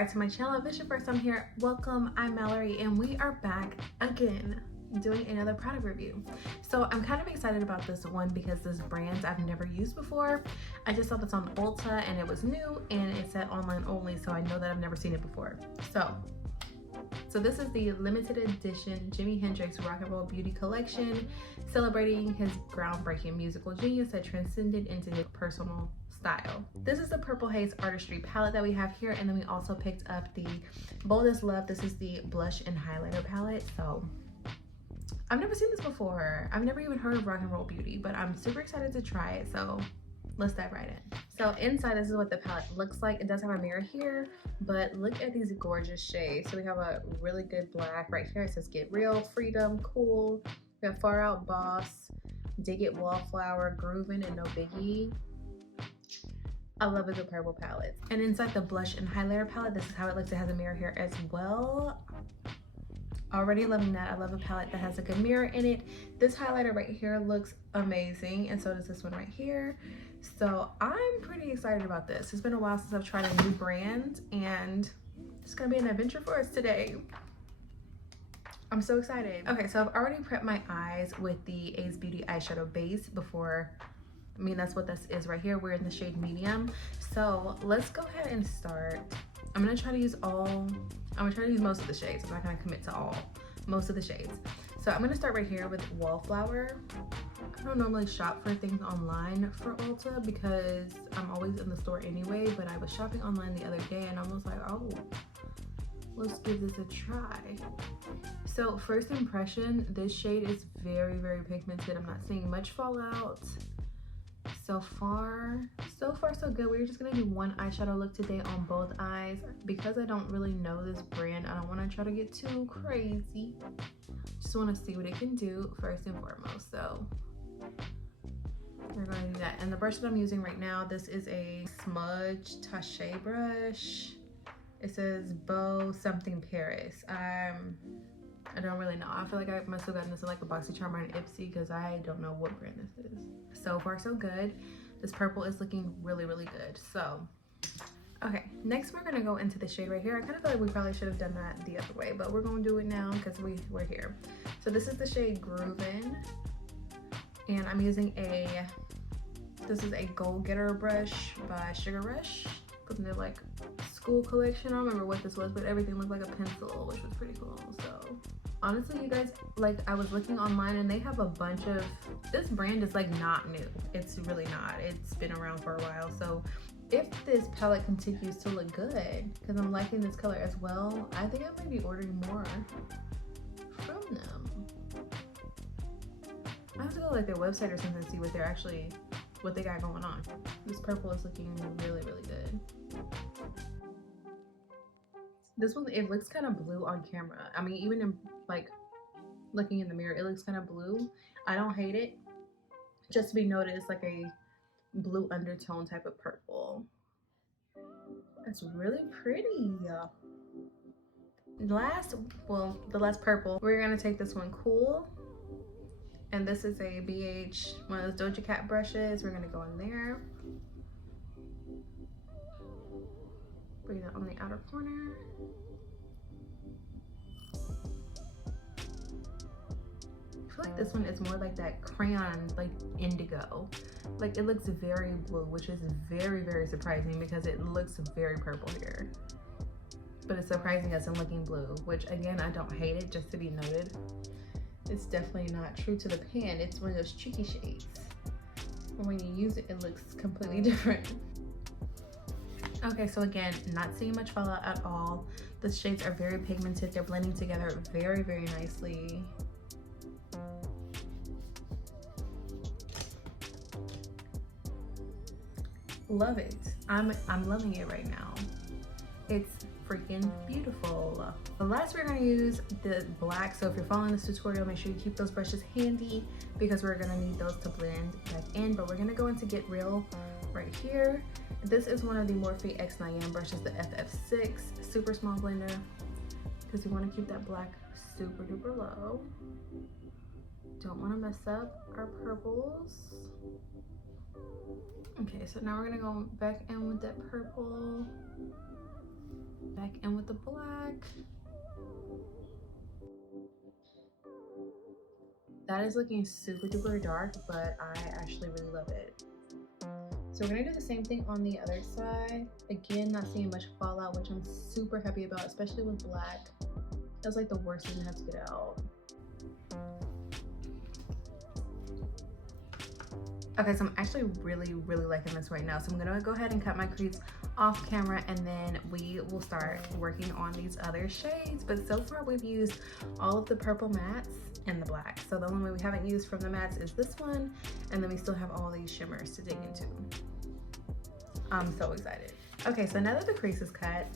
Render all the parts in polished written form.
back to my channel. If this is your first time here, welcome. I'm Malari and we are back again doing another product review. So I'm kind of excited about this one because this brand I've never used before. I just saw this on Ulta and it was new and it said online only, so I know that I've never seen it before. So this is the limited edition Jimi Hendrix Rock and Roll Beauty Collection, celebrating his groundbreaking musical genius that transcended into his personal style. This is the Purple Haze Artistry palette that we have here, and then we also picked up the Boldest Love. This is the blush and highlighter palette. So I've never seen this before. I've never even heard of Rock and Roll Beauty, but I'm super excited to try it. So let's dive right in. So inside, this is what the palette looks like. It does have a mirror here, but look at these gorgeous shades. So we have a really good black right here. It says Get Real, Freedom, Cool. We have Far Out, Boss, Dig It, Wallflower, Groovin, and No Biggie. I love a good purple palette. And inside the blush and highlighter palette, this is how it looks. It has a mirror here as well. Already loving that. I love a palette that has a good mirror in it. This highlighter right here looks amazing, and so does this one right here. So I'm pretty excited about this. It's been a while since I've tried a new brand, and it's gonna be an adventure for us today. I'm so excited. Okay, so I've already prepped my eyes with the Ace Beauty eyeshadow base before. I mean, that's what this is right here. We're in the shade medium. So let's go ahead and start. I'm gonna try to use most of the shades. I'm not gonna commit to most of the shades. So I'm gonna start right here with Wallflower. I don't normally shop for things online for Ulta because I'm always in the store anyway, but I was shopping online the other day and I was like, oh, let's give this a try. So first impression, this shade is very, very pigmented. I'm not seeing much fallout. So far so good. We're just gonna do one eyeshadow look today on both eyes. Because I don't really know this brand, I don't want to try to get too crazy. Just want to see what it can do first and foremost. So we're going to do that. And the brush that I'm using right now, this is a smudge tache brush. It says Beau something Paris. I don't really know. I feel like I must have gotten this in like a BoxyCharm or an Ipsy because I don't know what brand this is. So far so good. This purple is looking really, really good. So, okay. Next we're gonna go into the shade right here. I kind of feel like we probably should have done that the other way, but we're gonna do it now because we're here. So this is the shade Groovin. And I'm using this is a Goal Getter brush by Sugar Rush from their like school collection. I don't remember what this was, but everything looked like a pencil, which was pretty cool. So honestly, you guys, like I was looking online and they have a bunch of, this brand is like not new. It's really not. It's been around for a while. So if this palette continues to look good, because I'm liking this color as well, I think I might be ordering more from them. I have to go like their website or something to see what they got going on. This purple is looking really, really good. This one, it looks kind of blue on camera. I mean, even in like looking in the mirror, it looks kind of blue. I don't hate it. Just to be noted, it's like a blue undertone type of purple. That's really pretty. The last purple, we're gonna take this one Cool. And this is a BH, one of those Doja Cat brushes. We're gonna go in there. Bring that on the outer corner. I feel like this one is more like that crayon, like indigo. Like it looks very blue, which is very, very surprising because it looks very purple here. But it's surprising us in looking blue, which again, I don't hate it, just to be noted. It's definitely not true to the pan. It's one of those tricky shades. And when you use it, it looks completely different. Okay, so again, not seeing much fallout at all. The shades are very pigmented. They're blending together very, very nicely. Love it. I'm loving it right now. It's freaking beautiful. But last we're gonna use the black. So if you're following this tutorial, make sure you keep those brushes handy because we're gonna need those to blend back in. But we're gonna go into Get Real right here. This is one of the Morphe X9 brushes, the FF6, super small blender, because we want to keep that black super duper low. Don't want to mess up our purples. Okay, so now we're gonna go back in with that purple. Back in with the black. That is looking super duper dark, but I actually really love it. So we're gonna do the same thing on the other side. Again, not seeing much fallout, which I'm super happy about, especially with black. That's like the worst thing to have to get out. Okay, so I'm actually really liking this right now. So I'm gonna go ahead and cut my crease off camera, and then we will start working on these other shades. But so far we've used all of the purple mattes and the black. So the only one we haven't used from the mattes is this one, and then we still have all these shimmers to dig into. I'm so excited. Okay, so now that the crease is cut,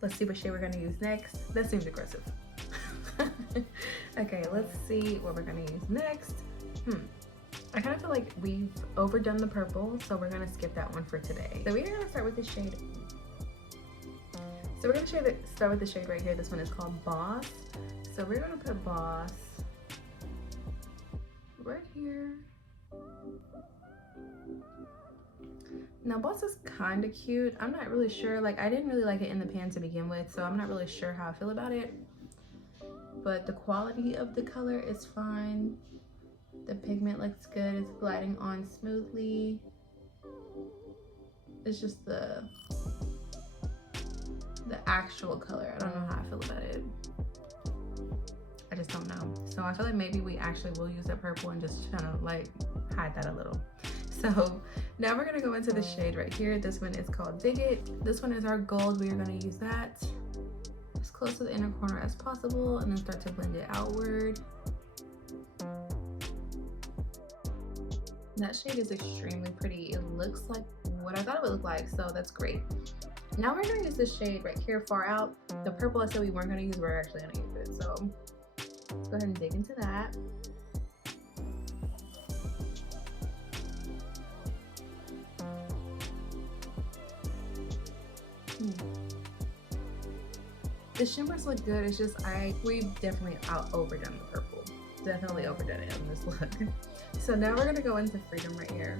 let's see what shade we're gonna use next. That seems aggressive. Okay, let's see what we're gonna use next. I kind of feel like we've overdone the purple, so we're gonna skip that one for today. So we're gonna start with the shade. So we're gonna start with the shade right here. This one is called Boss. So we're gonna put Boss right here. Now Boss is kind of cute. I'm not really sure, like I didn't really like it in the pan to begin with, so I'm not really sure how I feel about it. But the quality of the color is fine. The pigment looks good, it's gliding on smoothly. It's just the actual color. I don't know how I feel about it. I just don't know. So I feel like maybe we actually will use that purple and just kind of like hide that a little. So now we're gonna go into the shade right here. This one is called Dig It. This one is our gold. We are gonna use that as close to the inner corner as possible and then start to blend it outward. That shade is extremely pretty. It looks like what I thought it would look like, so that's great. Now we're gonna use this shade right here, Far Out. The purple I said we weren't gonna use, we're actually gonna use it. So let's go ahead and dig into that. The shimmers look good. It's just we've definitely overdone the purple. Definitely overdone it on this look. So now we're gonna go into Freedom right here.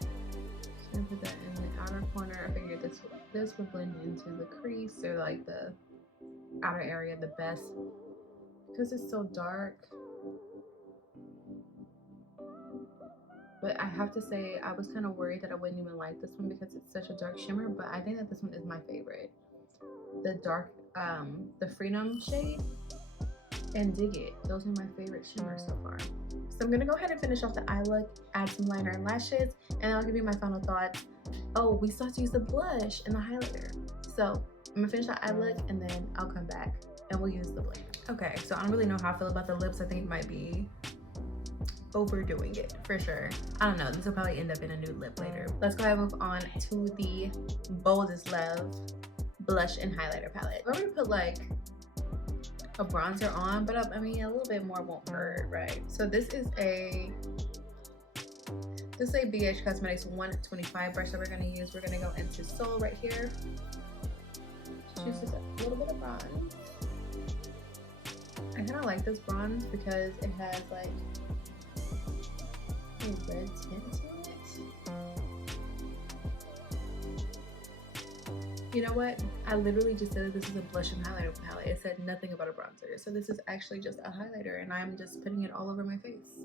Just gonna put that in the outer corner. I figured this would blend into the crease or like the outer area the best because it's so dark. But I have to say, I was kind of worried that I wouldn't even like this one because it's such a dark shimmer, but I think that this one is my favorite. The dark, the Freedom shade and Dig It. Those are my favorite shimmers so far. So I'm gonna go ahead and finish off the eye look, add some liner and lashes, and I'll give you my final thoughts. Oh, we still have to use the blush and the highlighter. So I'm gonna finish the eye look and then I'll come back and we'll use the blush. Okay, so I don't really know how I feel about the lips. I think it might be overdoing it for sure. I don't know, this will probably end up in a nude lip later. Let's go ahead and move on to the Boldest Love blush and highlighter palette. We're gonna put like a bronzer on, but I mean a little bit more won't hurt, right? So this is a BH Cosmetics 125 brush that we're gonna use. We're gonna go into Soul right here. Choose just a little bit of bronze. I kind of like this bronze because it has like a red tint to it. You know what? I literally just said that this is a blush and highlighter palette. It said nothing about a bronzer. So this is actually just a highlighter and I'm just putting it all over my face.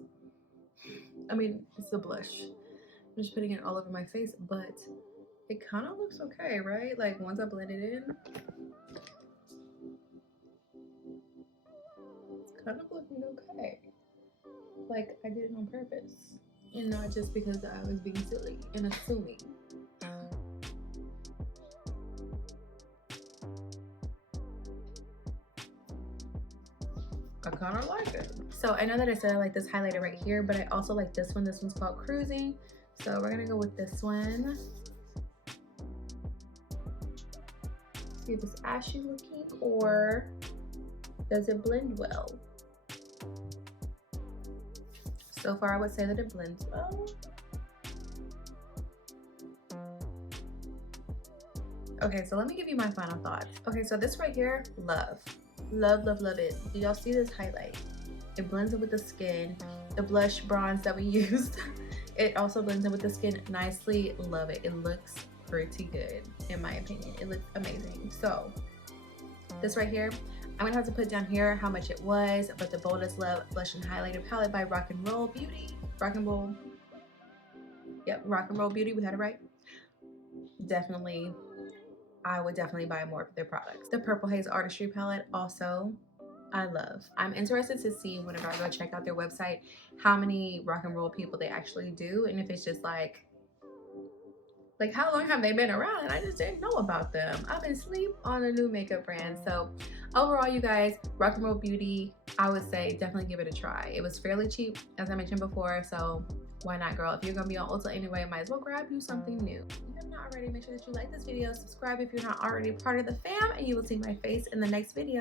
I mean, it's a blush. I'm just putting it all over my face, but it kind of looks okay, right? Like once I blend it in, it's kind of looking okay. Like I did it on purpose and not just because I was being silly and assuming. I kind of like it. So I know that I said I like this highlighter right here, but I also like this one. This one's called Cruising. So we're gonna go with this one. See if it's ashy looking or does it blend well? So far I would say that it blends well. Okay, so let me give you my final thoughts. Okay, so this right here, love. Love, love, love it. Do y'all see this highlight? It blends in with the skin. The blush bronze that we used, it also blends in with the skin nicely. Love it. It looks pretty good in my opinion. It looks amazing. So this right here, I'm gonna have to put down here how much it was, but the Boldest Love Blush and Highlighter Palette by Rock and Roll Beauty. Rock and Roll Beauty, we had it right. Definitely, I would definitely buy more of their products. The Purple Haze Artistry Palette also, I love. I'm interested to see whenever I go check out their website how many rock and roll people they actually do, and if it's just like how long have they been around and I just didn't know about them. I've been asleep on a new makeup brand. So overall, you guys, Rock and Roll Beauty, I would say definitely give it a try. It was fairly cheap, as I mentioned before, so why not, girl? If you're gonna be on Ulta anyway, might as well grab you something new. If you have not already, make sure that you like this video, subscribe if you're not already part of the fam, and you will see my face in the next video.